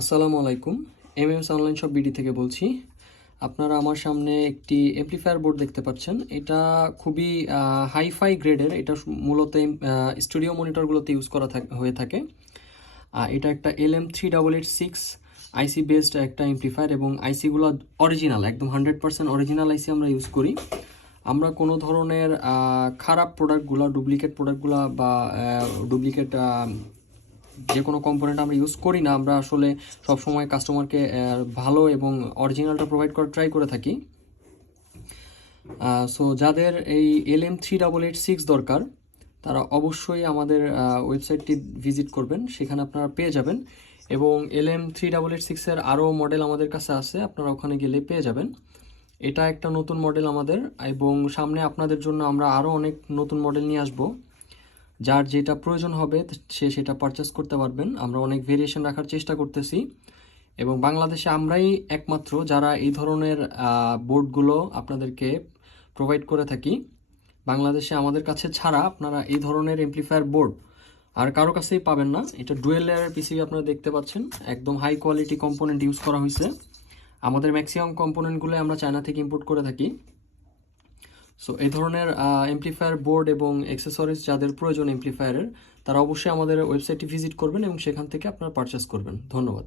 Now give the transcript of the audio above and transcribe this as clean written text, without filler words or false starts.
আসসালামু আলাইকুম। এমএমস online shop BD থেকে বলছি। আপনারা আমার সামনে একটি অ্যামপ্লিফায়ার বোর্ড দেখতে পাচ্ছেন। এটা খুবই হাইফাই গ্রেডের। এটা মূলত স্টুডিও মনিটরগুলোতে ইউজ করা হয়ে থাকে। এটা একটা LM3886 আইসি বেসড একটা অ্যামপ্লিফায়ার এবং আইসিগুলো অরিজিনাল, একদম 100% অরিজিনাল আইসি আমরা ইউজ করি। আমরা কোনো ধরনের খারাপ প্রোডাক্টগুলো, ডুপ্লিকেট প্রোডাক্টগুলো বা ডুপ্লিকেট যে কোনো কম্পোনেন্ট আমরা ইউজ করি না। আমরা আসলে সবসময় কাস্টমারকে ভালো এবং অরিজিনালটা প্রোভাইড করার ট্রাই করে থাকি। সো যাদের এই LM3886 দরকার তারা অবশ্যই আমাদের ওয়েবসাইটটি ভিজিট করবেন, সেখানে আপনারা পেয়ে যাবেন। এবং LM3886-এর আরও মডেল আমাদের কাছে আছে, আপনারা ওখানে গেলে পেয়ে যাবেন। এটা একটা নতুন মডেল আমাদের, এবং সামনে আপনাদের জন্য আমরা আরও অনেক নতুন মডেল নিয়ে আসবো। যার যেটা প্রয়োজন হবে সে সেটা পারচেস করতে পারবেন। আমরা অনেক ভেরিয়েশন রাখার চেষ্টা করতেছি এবং বাংলাদেশে আমরাই একমাত্র যারা এই ধরনের বোর্ডগুলো আপনাদেরকে প্রোভাইড করে থাকি। বাংলাদেশে আমাদের কাছে ছাড়া আপনারা এই ধরনের এমপ্লিফায়ার বোর্ড আর কারো কাছেই পাবেন না। এটা ডুয়েল লেয়ারের পিসিবি আপনারা দেখতে পাচ্ছেন, একদম হাই কোয়ালিটি কম্পোনেন্ট ইউজ করা হয়েছে। আমাদের ম্যাক্সিমাম কম্পোনেন্টগুলো আমরা চায়না থেকে ইম্পোর্ট করে থাকি। সো এই ধরনের এমপ্লিফায়ার বোর্ড এবং অ্যাক্সেসরিজ যাদের প্রয়োজন এমপ্লিফায়ারের, তারা অবশ্যই আমাদের ওয়েবসাইটটি ভিজিট করবেন এবং সেখান থেকে আপনারা পারচেস করবেন। ধন্যবাদ।